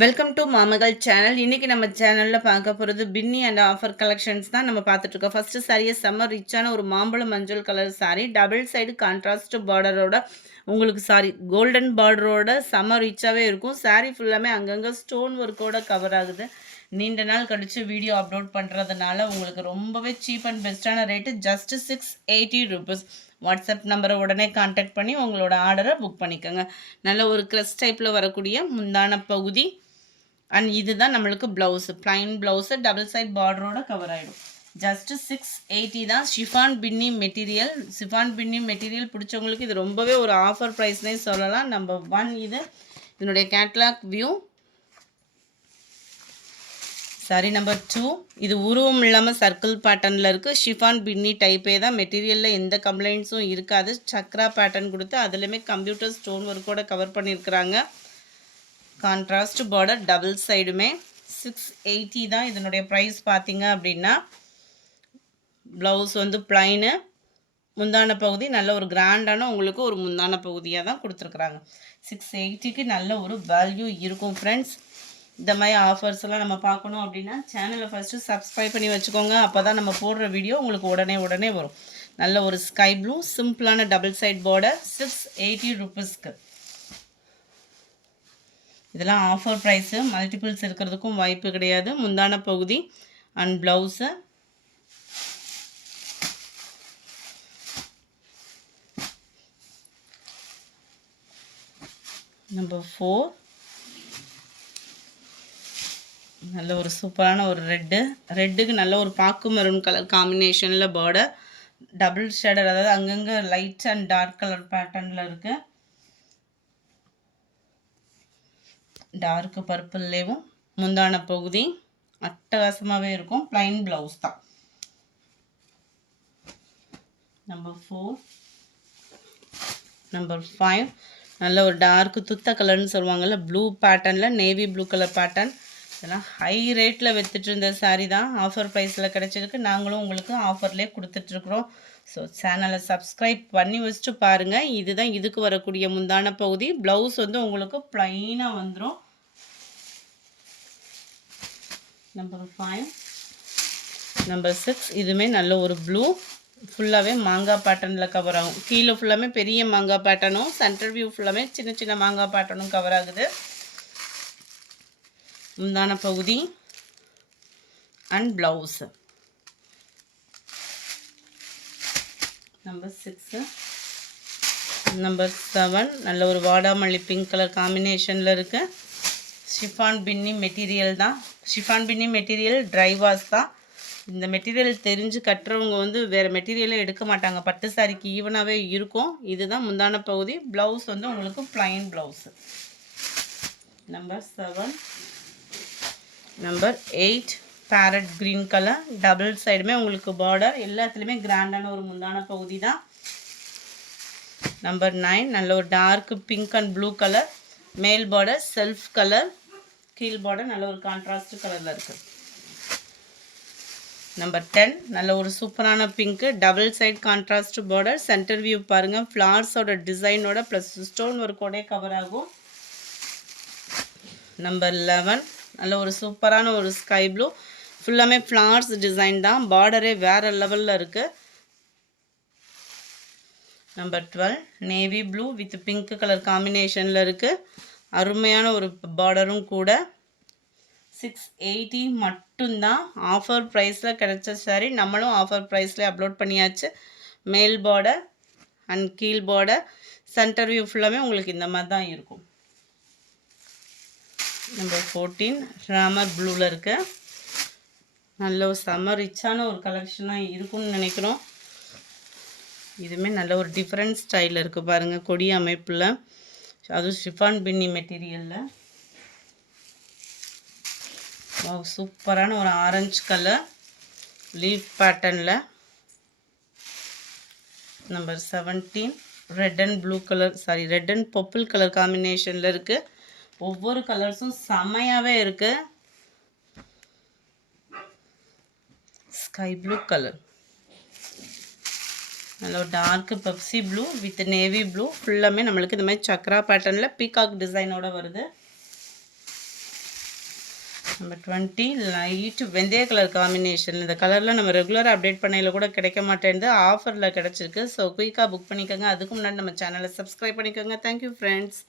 Welcome to மாமகள் channel. இன்னைக்கு நம்ம சேனல்ல பார்க்க போறது பின்னி அண்ட் ஆஃபர் கலெக்ஷன்ஸ் தான் நம்ம பார்த்துட்டு இருக்கோம். ஃபர்ஸ்ட் சாரியே செம்ம ரிச்சான ஒரு மாம்பழம் மஞ்சள் colour sari, double side contrast பார்டரோட உங்களுக்கு கோல்டன் பார்டரோட செம்ம ரிச்சாவே இருக்கும். சாரி ஃபுல்லாமே அங்கங்க ஸ்டோன் ஒர்க்கோட கவர் ஆகுது. நீண்ட நாள் கழிச்சு வீடியோ அப்லோட் பண்ணுறதுனால உங்களுக்கு ரொம்பவே சீப் அண்ட் பெஸ்ட்டான ரேட்டு ஜஸ்ட் 680 ருபீஸ். வாட்ஸ்அப் நம்பரை உடனே கான்டாக்ட் பண்ணி உங்களோட ஆர்டரை புக் பண்ணிக்கோங்க. நல்ல ஒரு க்ரெஸ் டைப்பில் வரக்கூடிய முந்தான பகுதி அண்ட் இதுதான் நம்மளுக்கு blouse, plain blouse double side பார்டரோட கவர் ஆகிடும். ஜஸ்ட்டு 680 தான். ஷிஃபான் பின்னி மெட்டீரியல் பிடிச்சவங்களுக்கு இது ரொம்பவே ஒரு ஆஃபர் ப்ரைஸ்னே சொல்லலாம். நம்பர் 1 இது. இதனுடைய கேட்லாக் வியூ. Sorry number 2. இது உருவம் இல்லாமல் சர்க்கிள் பேட்டர்னில் இருக்குது. ஷிஃபான் பின்னி டைப்பே தான். மெட்டீரியலில் எந்த கம்ப்ளைண்ட்ஸும் இருக்காது. சக்ரா பேட்டர்ன் கொடுத்து அதுலேயுமே கம்ப்யூட்டர் ஸ்டோன் ஒர்க்கோட கவர் பண்ணியிருக்கிறாங்க. கான்ட்ராஸ்ட் பார்டர் டபுள் சைடுமே 680 தான். இதனுடைய ப்ரைஸ் பார்த்தீங்க அப்படின்னா ப்ளவுஸ் வந்து ப்ளைனு, முந்தான பகுதி நல்ல ஒரு கிராண்டான உங்களுக்கு ஒரு முந்தான பகுதியாக தான் கொடுத்துருக்குறாங்க. 680க்கு நல்ல ஒரு வேல்யூ இருக்கும் ஃப்ரெண்ட்ஸ். இந்த மாதிரி ஆஃபர்ஸ்லாம் நம்ம பார்க்கணும் அப்படின்னா சேனலை ஃபஸ்ட்டு சப்ஸ்கிரைப் பண்ணி வச்சுக்கோங்க. அப்போ தான் நம்ம போடுற வீடியோ உங்களுக்கு உடனே வரும். நல்ல ஒரு ஸ்கை ப்ளூ சிம்பிளான டபுள் சைட் பார்டர் 680 ருபீஸ்க்கு. இதெல்லாம் ஆஃபர் ப்ரைஸு, மல்டிபிள்ஸ் இருக்கிறதுக்கும் வாய்ப்பு கிடையாது. முந்தான பகுதி அண்ட் ப்ளவுஸு. நம்பர் 4 நல்ல ஒரு சூப்பரான ஒரு ரெட்டுக்கு நல்ல ஒரு பாக்கு மெரூன் கலர் காம்பினேஷனில் பார்டர் டபுள் ஷேடர், அதாவது அங்கங்கே லைட் அண்ட் டார்க் கலர் பேட்டர்னில் இருக்குது. டார்க் பர்பிள்லேயும் முந்தான பகுதி அட்டகாசமாகவே இருக்கும். ப்ளைன் ப்ளவுஸ் தான். நம்பர் 4. நம்பர் 5 நல்ல ஒரு டார்க் துத்த கலர்னு சொல்லுவாங்கள்ல, ப்ளூ பேட்டர்னில் நேவி ப்ளூ கலர் பேட்டர்ன். இதெல்லாம் ஹை ரேட்டில் விற்றுட்டு இருந்த சாரீ தான் ஆஃபர் ப்ரைஸில் கிடச்சிருக்கு. நாங்களும் உங்களுக்கு ஆஃபர்லேயே கொடுத்துட்ருக்குறோம். ஸோ சேனலை சப்ஸ்கிரைப் பண்ணி வச்சுட்டு பாருங்கள். இதுதான் இதுக்கு வரக்கூடிய முந்தான பகுதி. ப்ளவுஸ் வந்து உங்களுக்கு ப்ளைனாக வந்துடும். நம்பர் 5. நம்பர் 6 இதுவுமே நல்ல ஒரு ப்ளூ, ஃபுல்லாகவே மாங்காய் பேட்டர்னில் கவர் ஆகும். கீழே ஃபுல்லாமே பெரிய மாங்காய் பேட்டர்னும், சென்டர் வியூ ஃபுல்லாமே சின்ன சின்ன மாங்காய் பேட்டர்னும் கவர் ஆகுது. முந்தான பகுதி அண்ட் ப்ளவுஸு. நம்பர் 6. நம்பர் 7 நல்ல ஒரு வாடாமல்லி பிங்க் கலர் காம்பினேஷனில் இருக்குது. ஷிஃபான் பின்னி மெட்டீரியல் தான். ஷிஃபான் பின்னி மெட்டீரியல் ட்ரை வாஷ் தான். இந்த மெட்டீரியல் தெரிஞ்சு கட்டுறவங்க வந்து வேறு மெட்டீரியலே எடுக்க மாட்டாங்க. பட்டு சாரிக்கு ஈவனாகவே இருக்கும். இதுதான் முந்தான பகுதி. ப்ளவுஸ் வந்து உங்களுக்கு plain blouse. Number 7. Number 8 farad green colour double சைடுமே உங்களுக்கு பார்டர், எல்லாத்துலேயுமே கிராண்டான ஒரு முந்தான பகுதி தான். நம்பர் 9 நல்ல ஒரு dark pink and blue colour, மேல் பார்டர் செல்ஃப் கலர், கீழ் பார்டர் நல்ல ஒரு கான்ட்ராஸ்ட் கலரில் இருக்குது. நம்பர் 10 நல்ல ஒரு சூப்பரான pink, double side contrast border, centre view பாருங்கள், ஃப்ளார்ஸோட டிசைனோட ப்ளஸ் ஸ்டோன் ஒர்க்கோடே கவர் ஆகும். நம்பர் 11 நல்ல ஒரு சூப்பரான ஒரு ஸ்கை ப்ளூ, ஃபுல்லாமே ஃப்ளார்ஸ் டிசைன் தான். பார்டரே வேறு லெவலில் இருக்குது. Number 12 navy blue with pink colour காம்பினேஷனில் இருக்குது. அருமையான ஒரு பார்டரும் கூட. 680 மட்டும்தான். ஆஃபர் ப்ரைஸில் கிடைச்ச சாரி. நம்மளும் ஆஃபர் ப்ரைஸில் அப்லோட் பண்ணியாச்சு. மேல் பார்டர் அண்ட் கீழ் பார்டர், சென்டர் வியூ ஃபுல்லாமே உங்களுக்கு இந்த மாதிரி தான் இருக்கும். நம்பர் 14 ராமர் ப்ளூவில் இருக்குது. நல்ல ஒரு செம்ம ரிச்சான ஒரு கலெக்ஷனாக இருக்கும்னு நினைக்கிறோம். இதுவுமே நல்ல ஒரு டிஃப்ரெண்ட் ஸ்டைலில் இருக்குது பாருங்கள், கொடி அமைப்பில், அதுவும் ஷிஃபான் பின்னி மெட்டீரியலில். சூப்பரான ஒரு ஆரஞ்சு கலர் லீஃப் பேட்டர்னில். Number 17 red and blue colour, red and purple colour காம்பினேஷனில் இருக்குது. ஒவ்வொரு கலர்ஸும் செம்மையாகவே இருக்குது. ஸ்கை ப்ளூ கலர், நல்ல ஒரு dark Pepsi blue with navy blue, ஃபுல்லாமே நம்மளுக்கு இந்த மாதிரி சக்ரா பேட்டர்னில் பீகாக் டிசைனோட வருது. நம்பர் 20 லைட் வெந்தய கலர் காம்பினேஷன். இந்த கலர்லாம் நம்ம ரெகுலரா அப்டேட் பண்ணையில கூட கிடைக்க மாட்டேன்து. ஆஃபர்ல கிடைச்சிருக்கு. ஸோ குயிக்கா புக் பண்ணிக்கோங்க. அதுக்கு முன்னாடி நம்ம சேனலை சப்ஸ்கிரைப் பண்ணிக்கோங்க. Thank you friends.